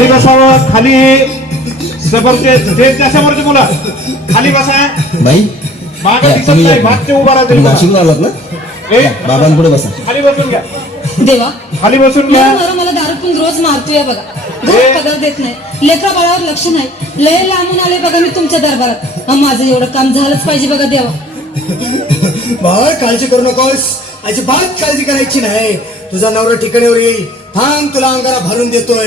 खाली बसावं. खाली स्टेजच्या समोरची मुलं खाली बसा. बाई मागे दिसत नाही, मागचे उभा राहते. नाशिकला आलात ना, बाबांपुढे बसा. खाली बसून घ्या. देवा खाली बसून घ्या. मला दारू पिऊन रोज मारतोय बघा. घरात पगार देत नाही, लेकरा बाळावर लक्ष नाही. लय लांबून आले बघा मी तुमच्या दरबारात. माझं एवढं काम झालंच पाहिजे बघा देवा. बाळ काळजी करू नकोस, अजिबात काळजी करायची नाही. तुझा नवरा ठिकाणीवर येईल. थांब, तुला अंगारा भरून देतोय.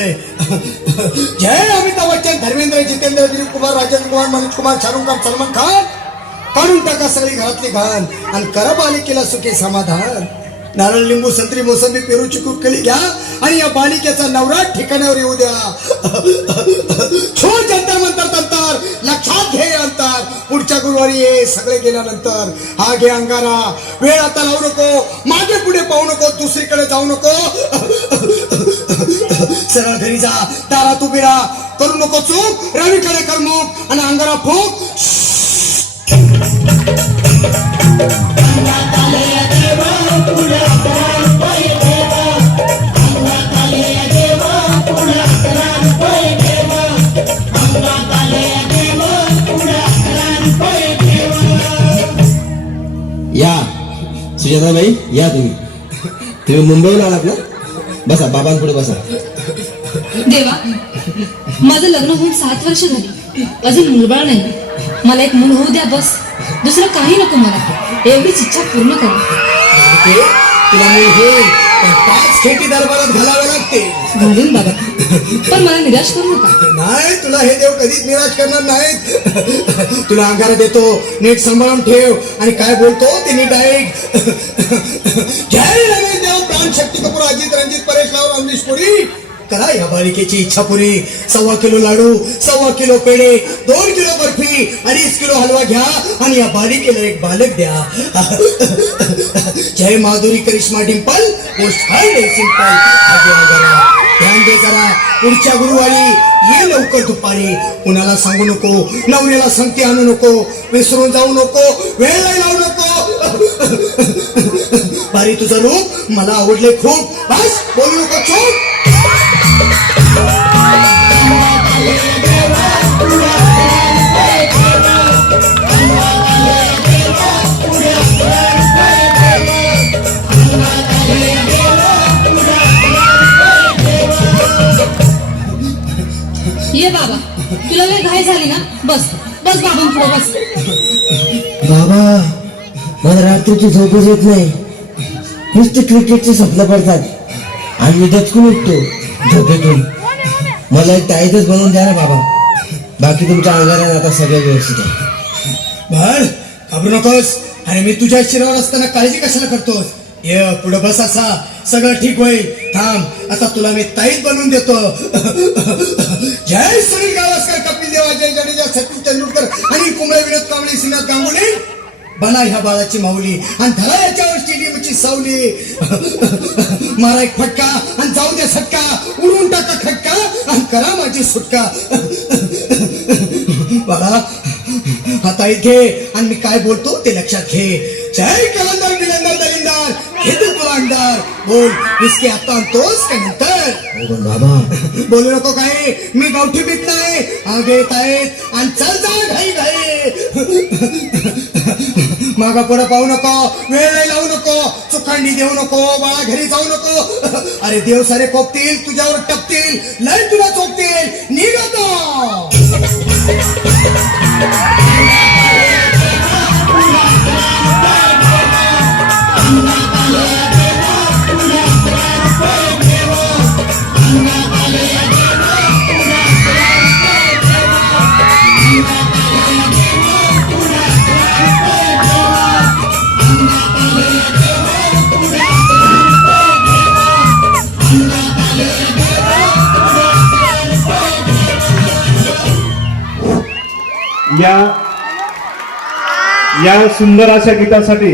जय अमिताभ बच्चन, धर्मेंद्र, जितेंद्र, दिलीप कुमार, राजेंद्र कुमार, मनोज कुमार, शाहरुख खान, सलमान खान. काढून टाका सगळी घरातली घाण आणि करा बालिकेला सुखी समाधान. नारळ, लिंबू, संत्री, मोसंबी, पेरू, चिकू केली घ्या आणि या बालिकेचा नवरा ठिकाणावर येऊ द्या. छोट जंतर मंतर तंतर, लक्षात घे अंतर. पुढच्या गुरुवारी ये सगळे गेल्यानंतर. हा घे अंगारा. वेळ आता लावू नको, मागे पुढे पाहू नको, दुसरीकडे जाऊ नको. सरळ घरी जा, दारात उभी राहा. करू नको चूक, रवीकडे कर मुख आणि अंगारा फूक. या सुजाताबाई, या तुम्ही मुंबईला आलात ना, बसा बाबांपुढे बसा. देवा, माझं लग्न होऊन 7 वर्ष झाली, अजून मुलबाळ नाही. मला एक मूल होऊ द्या बस, दुसरं काही नको मला. एवढीच इच्छा पूर्ण करा. तुला मूल होईल, पण 5 खेटी दरबारात घालावे लागते. घालीन बाबा, पण मला निराश करू नका. नाही, तुला हे देव कधीच निराश करणार नाहीत. तुला अंगारा देतो, नीट सांभाळून ठेव आणि काय बोलतो ते नीट ऐक. जय रमेश देव, प्राण, शक्ती कपूर, अजित, रणजित, परेश राव, अमरीश पुरी. करा या बालिकेची इच्छा पुरी. 1.25 किलो लाडू, 1.25 किलो पेढे, 2 किलो बर्फी, 2.5 किलो हलवा घ्या आणि या बालिकेला एक बालक द्या. जय माधुरी, करिश्मा, डिंपल, मोस्ट हाय सिंपल. ध्यान दे जरा, पुढच्या गुरुवारी ये लवकर दुपारी. कुणाला सांगू नको, नवऱ्याला संगती आणू नको, विसरून जाऊ नको, वेळ लावू नको. बारी, तुझं रूप मला आवडले खूप. बस बोलू नको, चूप. ये बाबा, तुला लय घाई झाली ना, बस बस बाबांपुढे बस. बाबा, मला रात्रीची झोपच येत नाही. नुसते क्रिकेटचे स्वप्न पडतात आणि मी दचकून उठतो झोपेतून. मला एक ताईतच बनवून द्या ना बाबा. बाकी तुमच्या अंगारात आता सगळं व्यवस्थित आहे. बाळ, घाबरू नकोस. आणि मी तुझ्या शिरावर असताना काळजी कशाला करतोस? ये पुढे बस, असा सगळं ठीक होईल. थांब, आता तुला मी ताईत बनवून देतो. जय सुनील गावस्कर, कपिल देव, अजय जडेजा, सचिन तेंडुलकर आणि कुंबळे, विनोद कांबळे, श्रीनाथ गांगुली. बना ह्या बाळाची माऊली आणि धरा याच्यावर स्टेडियमची सावली. मारा एक फटका आणि जाऊ दे सटका. उडून टाका खटका आणि करा माझी सुटका. बाळा, आता इथे आणि मी काय बोलतो ते लक्षात घे. जय कलंदर, बिलंदर, दलिंदर, घेतो तुला अंधार. बोल, इसके आता आणतोस का नंतर? बाबा बोलू नको काय, मी गावठी भीत नाही. आगे येत आहेत आणि चल जा घाई घाई. मागा पुढे पाहू नको, वेळ नाही लावू नको, चुकांडी देऊ नको, बाळा घरी जाऊ नको. अरे देव सारे कोपतील, तुझ्यावर टपतील, लय तुला चोपतील. निघतो. या सुंदर अशा गीतासाठी